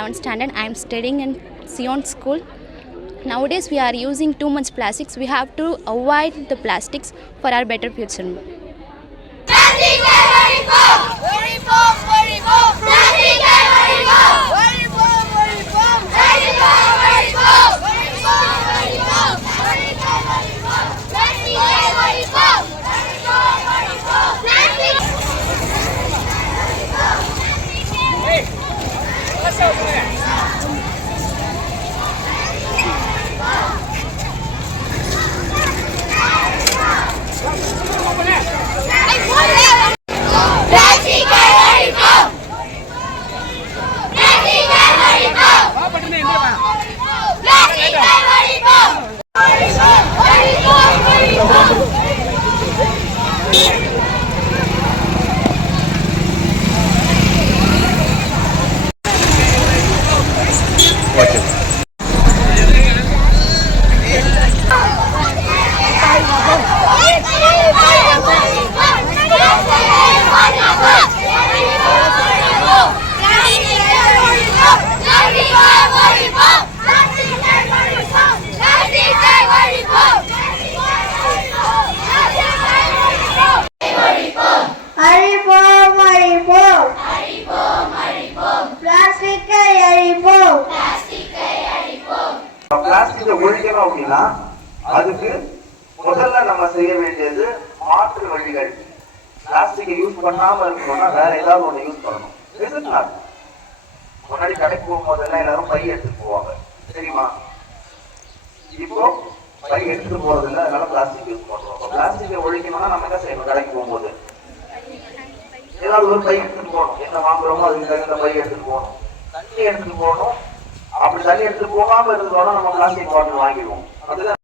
11th standard. I am studying in Sion School. Nowadays we are using too much plastics. We have to avoid the plastics for our better future. பிளாஸ்டிக்கை ஒழிக்கணும் அப்படின்னா அதுக்கு முதல்ல நம்ம செய்ய வேண்டியது மாற்று வழிகள். பிளாஸ்டிக்கை யூஸ் பண்ணாம இருக்கணும்னா வேற ஏதாவது ஒண்ணு யூஸ் பண்ணணும். முன்னாடி கடைக்கு போகும்போதெல்லாம் எல்லாரும் பை எடுத்துட்டு போவாங்க, தெரியுமா? இப்போ பை எடுத்துட்டு போறது இல்லை, அதனால பிளாஸ்டிக் யூஸ் பண்றோம். பிளாஸ்டிக்கை ஒழிக்கணும்னா நம்ம என்ன செய்யணும்? கடைக்கு போகும்போது ஏதாவது ஒரு பை எடுத்துட்டு போகணும். என்ன வாங்குறோமோ அதுக்கு தகுந்த பை எடுத்துட்டு போகணும். தண்ணி எடுத்துட்டு போகணும். அப்படி தண்ணி எடுத்துட்டு போகாம இருந்தோம்னா நம்ம பிளாஸ்டிக் பாட்டில் வாங்கிடுவோம். அதுதான்